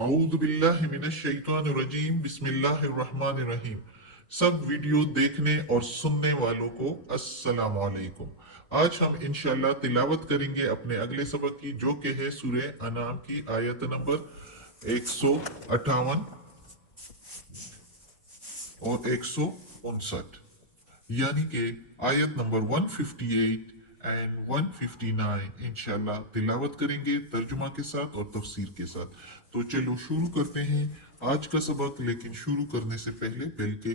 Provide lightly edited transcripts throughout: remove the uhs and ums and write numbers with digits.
औज़ु बिल्लाहि मिनश शैतानिर रजीम बिस्मिल्लाहिर रहमानिर रहीम। सब वीडियो देखने और सुनने वालों को अस्सलाम वालेकुम। आज हम इंशाल्लाह तिलावत करेंगे अपने अगले सबक की, जो कि है सूरह अनाम की आयत नंबर 158 और 159, यानी कि आयत नंबर 158 एंड 159 इंशाल्लाह तिलावत करेंगे तर्जुमा के साथ और तफसीर के साथ। तो चलो शुरू करते हैं आज का सबक। लेकिन शुरू करने से पहले बेल के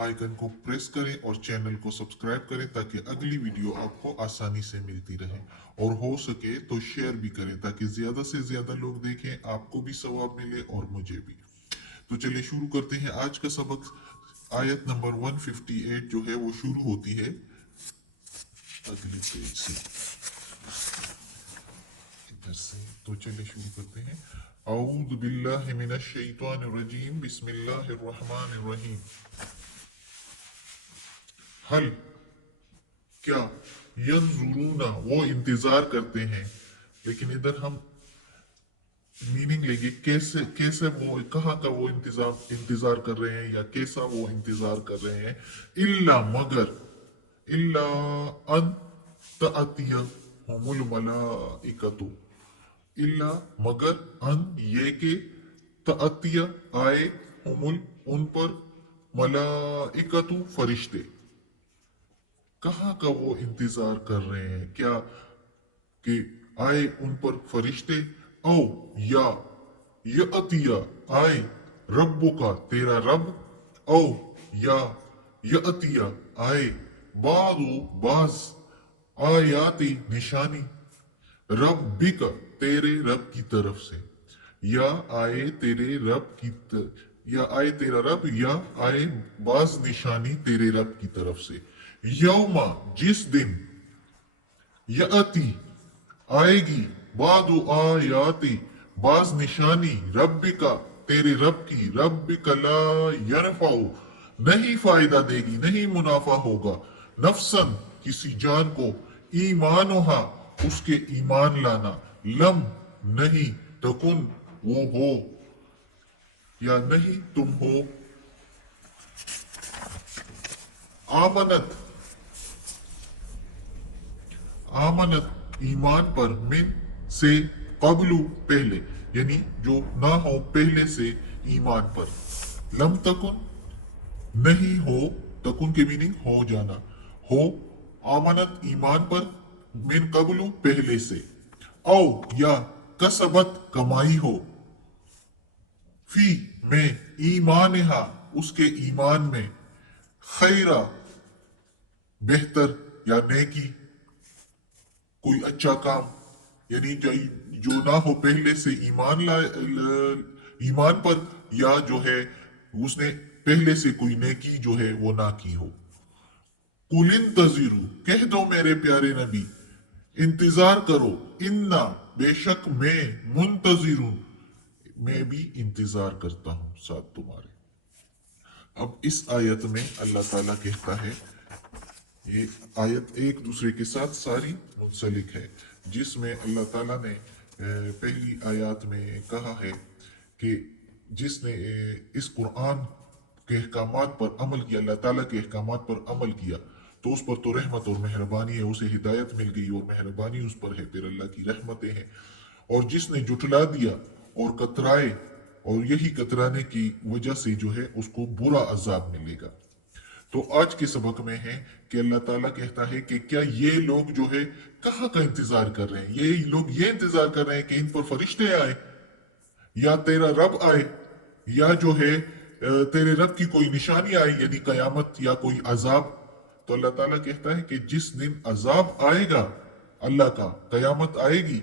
आइकन को प्रेस करें और चैनल को सब्सक्राइब करें ताकि अगली वीडियो आपको आसानी से मिलती रहे, और हो सके तो शेयर भी करें ताकि ज्यादा से ज्यादा लोग देखें, आपको भी सवाब मिले और मुझे भी। तो चलिए शुरू करते हैं आज का सबक। आयत नंबर 158 जो है वो शुरू होती है अगले पेज से, इधर से। तो चलिए शुरू करते हैं। औज़ु बिल्लाहि मिनश शैतानिर रजीम बिस्मिल्लाहिर रहमानिर रहीम। हल क्या, यंजुरूना वो इंतजार करते हैं, लेकिन इधर हम मीनिंग लेंगे कैसे कैसे वो, कहाँ का वो इंतजार कर रहे हैं या कैसा वो इंतजार कर रहे हैं। इल्ला मगर, इल्ला अन तअतिया हुमुल मलाइकतु, इल्ला मगर अन ये के तअतिया आए हुमुल उन पर, मलाइकतु फरिश्ते। कहाँ का वो इंतजार कर रहे हैं, क्या कि आए उन पर फरिश्ते। ओ या यअतिया आए रब्बु का तेरा रब, ओ या यअतिया आए बादु बाज आयाती निशानी रब्बिका तेरे रब की तरफ से, या आए तेरे रब की या आए तेरा रब, या आए बाज निशानी तेरे रब की तरफ से। यौमा जिस दिन, यअती आएगी, बादु आयाती बाज निशानी, रब्बिका तेरे रब की, रब्बिका ला यनफाउ नहीं फायदा देगी, नहीं मुनाफा होगा, नफसन किसी जान को, ईमानोहा उसके ईमान लाना, लम नहीं, तकुन वो हो या नहीं तुम हो, आमनत आमनत ईमान पर, मिन से, कबलू पहले, यानी जो ना हो पहले से ईमान पर। लम तकुन नहीं हो, तकुन के मीनिंग हो जाना, हो आमनत ईमान पर, मिन कबलू पहले से, औ या कसबत कमाई हो, फी में ईमान उसके ईमान में, खैरा बेहतर या नेकी, कोई अच्छा काम, यानी जो ना हो पहले से ईमान ईमान पर, या जो है उसने पहले से कोई नेकी जो है वो ना की हो। कुलिन तजीरू कह दो मेरे प्यारे नबी, इंतजार करो, इन्ना बेशक मैं, मुंतजिरुन मैं भी इंतजार करता हूं साथ तुम्हारे। अब इस आयत में अल्लाह ताला कहता है, ये आयत एक दूसरे के साथ सारी मुंसलिक है, जिसमें अल्लाह ताला ने पहली आयत में कहा है कि जिसने इस कुरान के अहकामात पर अमल किया, अल्लाह ताला के अहकामात पर अमल किया, तो उस पर तो रहमत और मेहरबानी है, उसे हिदायत मिल गई और मेहरबानी उस पर है, फिर अल्लाह की रहमतें हैं। और जिसने जुटला दिया और कतराए, और यही कतराने की वजह से जो है उसको बुरा अजाब मिलेगा। तो आज के सबक में है कि अल्लाह ताला कहता है कि क्या ये लोग जो है कहाँ का इंतजार कर रहे हैं, ये लोग ये इंतजार कर रहे हैं कि इन पर फरिश्ते आए, या तेरा रब आए, या जो है तेरे रब की कोई निशानी आई, यानी कयामत या कोई अजाब। तो अल्लाह ताला कहता है कि जिस दिन अजाब आएगा अल्लाह का, कयामत आएगी,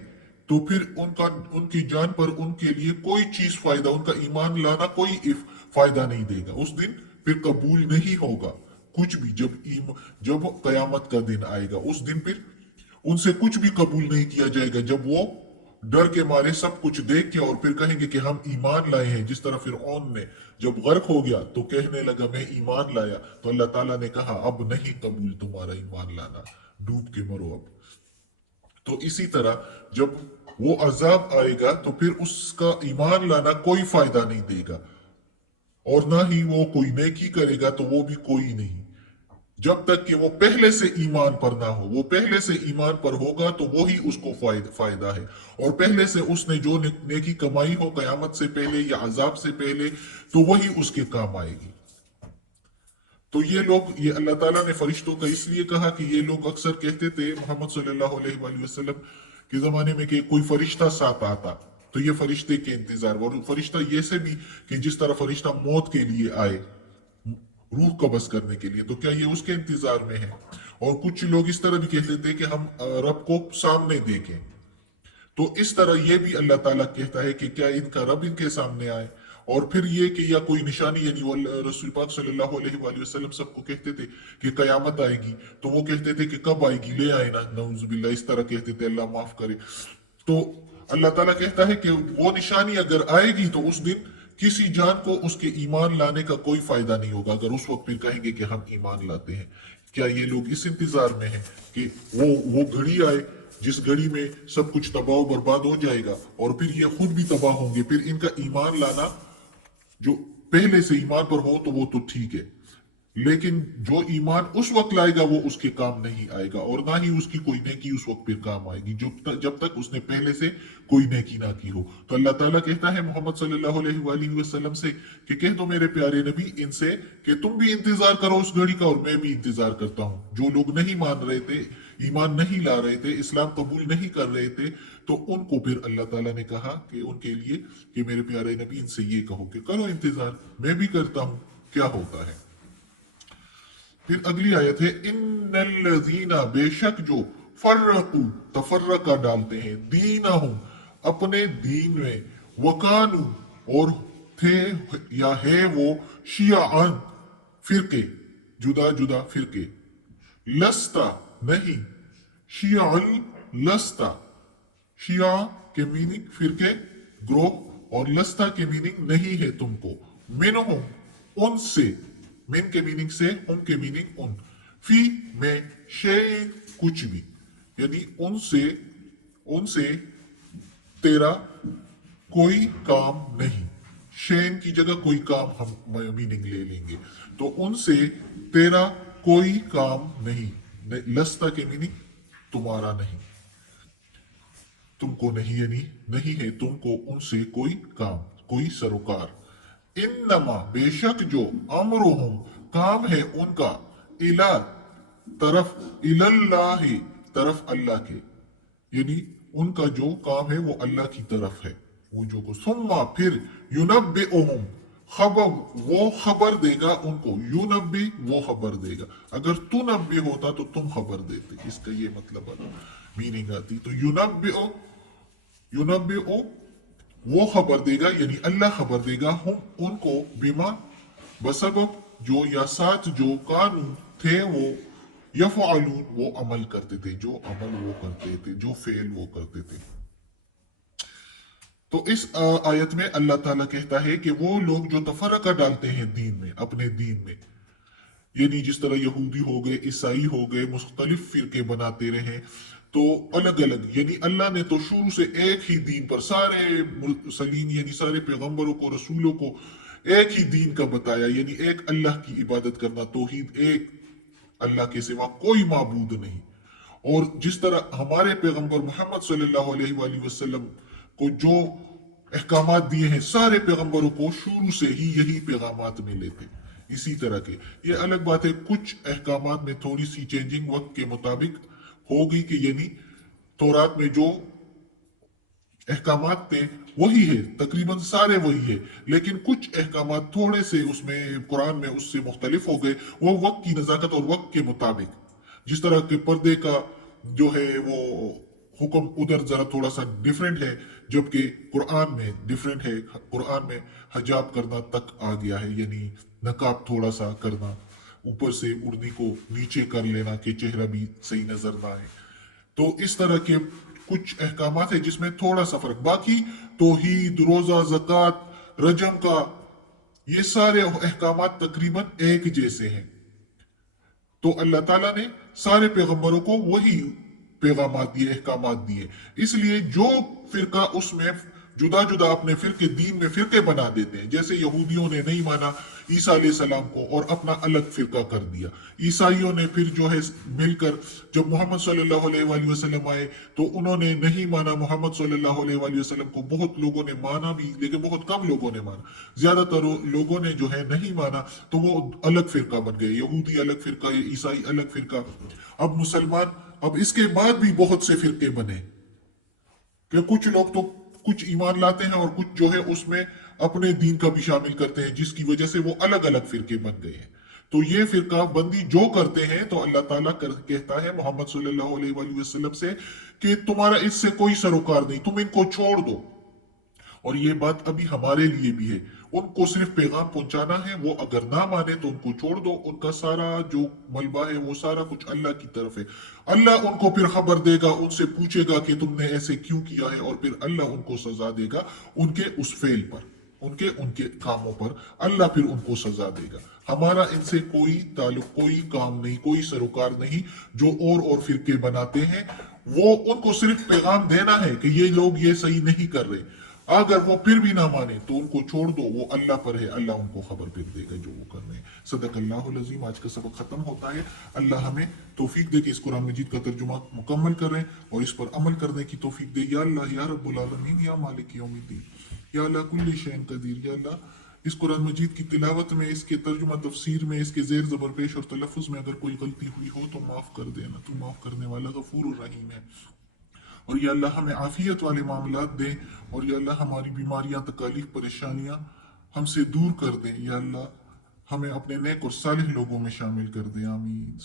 तो फिर उनका उनकी जान पर उनके लिए कोई चीज फायदा, उनका ईमान लाना कोई फायदा नहीं देगा। उस दिन फिर कबूल नहीं होगा कुछ भी। जब कयामत का दिन आएगा उस दिन फिर उनसे कुछ भी कबूल नहीं किया जाएगा, जब वो डर के मारे सब कुछ देख के और फिर कहेंगे कि हम ईमान लाए हैं। जिस तरह फिर ने जब गर्क हो गया तो कहने लगा मैं ईमान लाया, तो अल्लाह ताला ने कहा अब नहीं कबूल तुम्हारा ईमान लाना, डूब के मरो अब। तो इसी तरह जब वो अजाब आएगा तो फिर उसका ईमान लाना कोई फायदा नहीं देगा, और ना ही वो कोई नेकी करेगा तो वो भी कोई नहीं, जब तक कि वो पहले से ईमान पर ना हो। वो पहले से ईमान पर होगा तो वो ही उसको फायदा है, और पहले से उसने जो नेकी कमाई हो कयामत से पहले या अजाब से पहले, तो वही उसके काम आएगी। तो ये लोग, ये अल्लाह ताला ने फरिश्तों का इसलिए कहा कि ये लोग अक्सर कहते थे मोहम्मद सल्लल्लाहु अलैहि वसल्लम के जमाने में कि कोई फरिश्ता साथ आता तो ये फरिश्ते के इंतजार, और फरिश्ता ये से भी कि जिस तरह फरिश्ता मौत के लिए आए, रूह कब्ज करने के लिए, तो क्या ये उसके इंतजार में है। और कुछ लोग इस तरह भी कहते थे कि हम रब को सामने देखें, तो इस तरह ये भी अल्लाह ताला कहता है कि क्या इनका रब इनके सामने आए। और फिर ये कि या कोई निशानी, यानी वो रसूल पाक सल्लल्लाहु अलैहि वसल्लम सबको कहते थे कि कयामत आएगी, तो वो कहते थे कि कब आएगी, ले आए ना, नऊजुबिल्लाह, इस तरह कहते थे, अल्लाह माफ करे। तो अल्लाह ताला कहता है कि वो निशानी अगर आएगी तो उस दिन किसी जान को उसके ईमान लाने का कोई फायदा नहीं होगा, अगर उस वक्त फिर कहेंगे कि हम ईमान लाते हैं। क्या ये लोग इस इंतजार में हैं कि वो घड़ी आए जिस घड़ी में सब कुछ तबाह बर्बाद हो जाएगा और फिर ये खुद भी तबाह होंगे, फिर इनका ईमान लाना, जो पहले से ईमान पर हो तो वो तो ठीक है, लेकिन जो ईमान उस वक्त लाएगा वो उसके काम नहीं आएगा, और ना ही उसकी कोई नेकी उस वक्त फिर काम आएगी जब तक उसने पहले से कोई नेकी ना की हो। तो अल्लाह ताला कहता है मोहम्मद सल्लल्लाहु अलैहि वसल्लम से कि कह दो मेरे प्यारे नबी इनसे कि तुम भी इंतजार करो उस घड़ी का, और मैं भी इंतजार करता हूं। जो लोग नहीं मान रहे थे, ईमान नहीं ला रहे थे, इस्लाम कबूल नहीं कर रहे थे, तो उनको फिर अल्लाह ताला ने कहा कि उनके लिए कि मेरे प्यारे नबी इनसे ये कहो कि करो इंतजार, मैं भी करता हूं क्या होता है। फिर अगली आयत है, इन्नल्लज़ीना, बेशक जो, फर्रकू, तफर्रका डालते हैं, दीनहुम, अपने दीन में, वकानू, और थे या है वो, शियाअन, फिरके, जुदा जुदा फिरके, लस्ता, नहीं, शियाअन, लस्ता, शिया के मीनिंग फिरके, ग्रोह, और लस्ता के मीनिंग नहीं है तुमको, मिनहुम, उनसे, मिन के मीनिंग से, उन के मीनिंग उन, फी में, शे, कुछ भी, यानी उनसे, उनसे तेरा कोई काम नहीं। शेन की जगह कोई काम हम मीनिंग ले लेंगे, तो उनसे तेरा कोई काम नहीं। लस्ता के मीनिंग तुम्हारा नहीं, तुमको नहीं, यानी नहीं है तुमको उनसे कोई काम, कोई सरोकार। इन्नमा, बेशक जो, अमरुहुम, काम है उनका, इला, तरफ, इलल्लाह, तरफ अल्लाह के, यानी उनका जो काम है वो अल्लाह की तरफ है, वो जो को, सुम्मा, फिर, युनब्बिउहुम, खबर, वो खबर देगा उनको, युनब्बी, वो खबर देगा। अगर तू नब्बी होता तो तुम खबर देते, इसका ये मतलब मीनिंग आती। तो युनब्बिउ, युनब्बिउ, वो खबर देगा, यानी अल्लाह खबर देगा, हम उनको, बिमा, बसबब जो, या साथ जो, कानू थे वो, यफ़अलून, वो अमल करते थे, जो अमल वो करते थे, जो फेल वो करते थे। तो इस आयत में अल्लाह ताला कहता है कि वो लोग जो तफरका डालते हैं दीन में, अपने दीन में, यानी जिस तरह यहूदी हो गए, ईसाई हो गए, मुख्तलिफ फिरके बनाते रहे, तो अलग अलग, यानी अल्लाह ने तो शुरू से एक ही दीन पर सारे मुरसलीन, यानी सारे पैगंबरों को, रसूलों को एक ही दीन का बताया, यानी एक अल्लाह की इबादत करना, तौहीद, एक अल्लाह के सिवा कोई माबूद नहीं। और जिस तरह हमारे पैगंबर मोहम्मद सल्लल्लाहु अलैहि वसल्लम को जो अहकामात दिए हैं, सारे पैगंबरों को शुरू से ही यही पैगामात मिले थे, इसी तरह के। ये अलग बात है कुछ अहकामात में थोड़ी सी चेंजिंग वक्त के मुताबिक होगी, कि यानी तौरात में जो अहकामात थे वही है, तकरीबन सारे वही है, लेकिन कुछ अहकामात थोड़े से उसमें कुरान में उससे मुख्तलिफ हो गए, वो वक्त की नजाकत और वक्त के मुताबिक। जिस तरह के पर्दे का जो है वो हुक्म उधर जरा थोड़ा सा डिफरेंट है, जबकि कुरान में डिफरेंट है। कुरान में हजाब करना तक आ गया है, यानी नकाब थोड़ा सा करना, ऊपर से उड़नी को नीचे कर लेना कि चेहरा भी सही नजर ना आए। तो इस तरह के कुछ अहकामात है जिसमें थोड़ा सा फर्क, बाकी तौहीद, रोजा, ज़कात, रजम का, ये सारे अहकामात तकरीबन एक जैसे हैं। तो अल्लाह ताला ने सारे पैगंबरों को वही पैगामात दिए, अहकामात दिए। इसलिए जो फिरका उसमें जुदा जुदा अपने फिरके दीन में फिरके बना देते हैं, जैसे यहूदियों ने नहीं माना ईसा अलैहि सलाम को और अपना अलग फिरका कर दिया। ईसाइयों ने फिर जो है मिलकर जब मोहम्मद सल्लल्लाहु अलैहि वसल्लम आए तो उन्होंने नहीं माना मोहम्मद सल्लल्लाहु अलैहि वसल्लम को। बहुत लोगों ने माना भी, लेकिन बहुत कम लोगों ने माना। ज्यादातर लोगों ने जो है नहीं माना, तो वो अलग फिरका बन गए। यहूदी अलग फिरका, ईसाई अलग फिरका, अब मुसलमान। अब इसके बाद भी बहुत से फिरके बने कि कुछ लोग तो कुछ ईमान लाते हैं और कुछ जो है उसमें अपने दीन का भी शामिल करते हैं, जिसकी वजह से वो अलग अलग फिरके बन गए हैं। तो ये फिरका बंदी जो करते हैं तो अल्लाह ताला कहता है मोहम्मद सल्लल्लाहु अलैहि वसल्लम से कि तुम्हारा इससे कोई सरोकार नहीं, तुम इनको छोड़ दो। और ये बात अभी हमारे लिए भी है। उनको सिर्फ पैगाम पहुंचाना है, वो अगर ना माने तो उनको छोड़ दो। उनका सारा जो मलबा है वो सारा कुछ अल्लाह की तरफ है। अल्लाह उनको फिर खबर देगा, उनसे पूछेगा कि तुमने ऐसे क्यों किया है, और फिर अल्लाह उनको सजा देगा उनके उस फेल पर, उनके उनके कामों पर अल्लाह फिर उनको सजा देगा। हमारा इनसे कोई ताल्लुक, कोई काम नहीं, कोई सरोकार नहीं। जो और फिरके बनाते हैं वो उनको सिर्फ पैगाम देना है कि ये लोग ये सही नहीं कर रहे। अगर वो फिर भी ना माने तो उनको छोड़ दो, वो अल्लाह पर है, अल्लाह उनको खबर फिर देगा जो वो कर रहे हैं। सदकल्लाहुल अज़ीम। आज का सबक खत्म होता है। अल्लाह हमें तौफीक दे कि इस कुरान मजीद का तर्जुमा मुकम्मल करें और इस पर अमल करने की तौफीक दे। या अल्लाह या रब्बुल आलमीन या मालिक यौमिद्दीन या अला कुल्ली शैइन कदीर। या अल्लाह इस कुरान मजीद की तिलावत में, इसके तर्जुमा तफसीर में, इसके जेर जबर पेश और तलफ़ुज़ में अगर कोई गलती हुई हो तो माफ़ कर देना, तू माफ़ करने वाला गफूर रहीम है। और या अल्लाह हमें आफियत वाले मामलात दे, और या अल्लाह हमारी बीमारियां, तकालीफ, परेशानियां हमसे दूर कर दे। या अल्लाह हमें अपने नेक और सालिह लोगों में शामिल कर दे। आमीन।